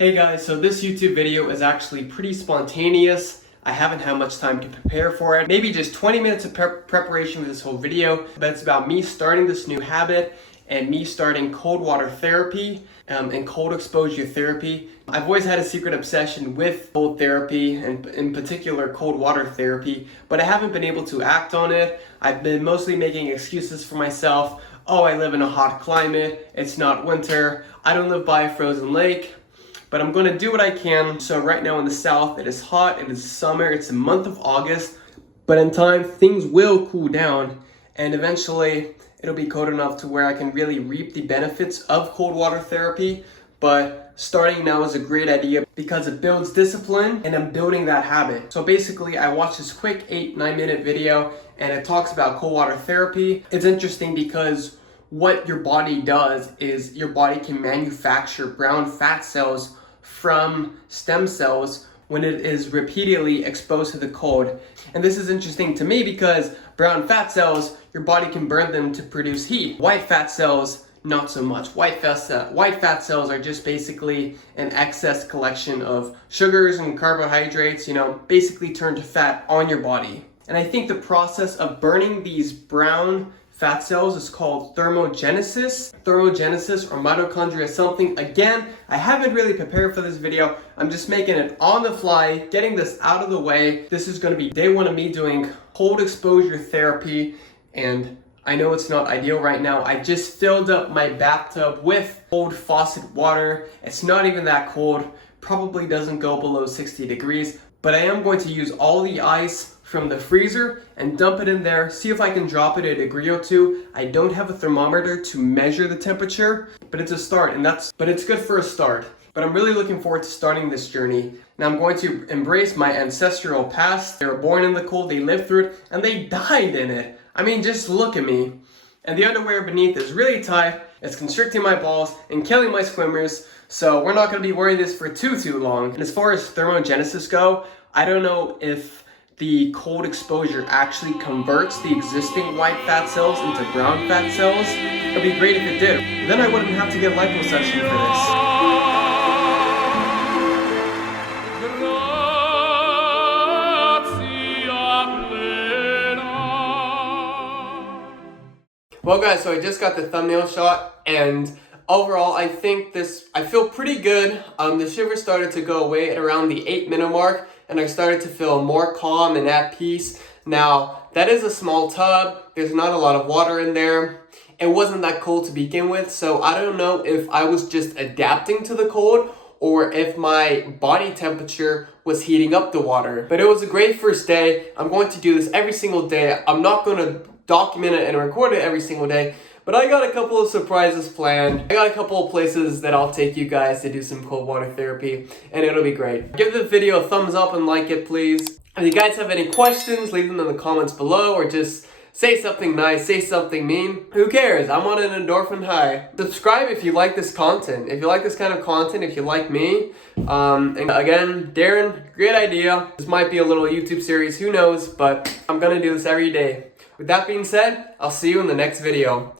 Hey guys, so this YouTube video is actually pretty spontaneous. I haven't had much time to prepare for it. Maybe just 20 minutes of preparation for this whole video, but it's about me starting this new habit and me starting cold water therapy and cold exposure therapy. I've always had a secret obsession with cold therapy and in particular cold water therapy, but I haven't been able to act on it. I've been mostly making excuses for myself. Oh, I live in a hot climate, it's not winter, I don't live by a frozen lake. But I'm gonna do what I can. So right now in the south, it is hot, it is summer, it's the month of August. But in time, things will cool down and eventually it'll be cold enough to where I can really reap the benefits of cold water therapy. But starting now is a great idea because it builds discipline and I'm building that habit. So basically I watched this quick 8-9 minute video and it talks about cold water therapy. It's interesting because what your body does is your body can manufacture brown fat cells from stem cells when it is repeatedly exposed to the cold. And this is interesting to me because brown fat cells, your body can burn them to produce heat. White fat cells, not so much. White fat cells are just basically an excess collection of sugars and carbohydrates, basically turn to fat on your body. And I think the process of burning these brown fat cells is called thermogenesis. Thermogenesis or mitochondria something. Again, I haven't really prepared for this video. I'm just making it on the fly, getting this out of the way. This is gonna be day one of me doing cold exposure therapy. And I know it's not ideal right now. I just filled up my bathtub with cold faucet water. It's not even that cold. Probably doesn't go below 60 degrees. But I am going to use all the ice from the freezer and dump it in there, see if I can drop it a degree or two. I don't have a thermometer to measure the temperature, but it's a start, but it's good for a start. But I'm really looking forward to starting this journey. Now I'm going to embrace my ancestral past. They were born in the cold, they lived through it, and they died in it. I mean, just look at me. And the underwear beneath is really tight, it's constricting my balls and killing my swimmers, so we're not gonna be wearing this for too long. And as far as thermogenesis go, I don't know if the cold exposure actually converts the existing white fat cells into brown fat cells. It'd be great if it did. Then I wouldn't have to get liposuction for this. Well guys, so I just got the thumbnail shot and overall I feel pretty good. The shivers started to go away at around the 8-minute mark and I started to feel more calm and at peace. Now, that is a small tub. There's not a lot of water in there. It wasn't that cold to begin with, so I don't know if I was just adapting to the cold or if my body temperature was heating up the water. But it was a great first day. I'm going to do this every single day. I'm not going to document it and record it every single day, but I got a couple of surprises planned. I got a couple of places that I'll take you guys to do some cold water therapy, and it'll be great. Give the video a thumbs up and like it, please. If you guys have any questions, leave them in the comments below, or just say something nice, say something mean. Who cares? I'm on an endorphin high. Subscribe if you like this content. If you like this kind of content, if you like me. And again, Darren, great idea. This might be a little YouTube series, who knows, but I'm gonna do this every day. With that being said, I'll see you in the next video.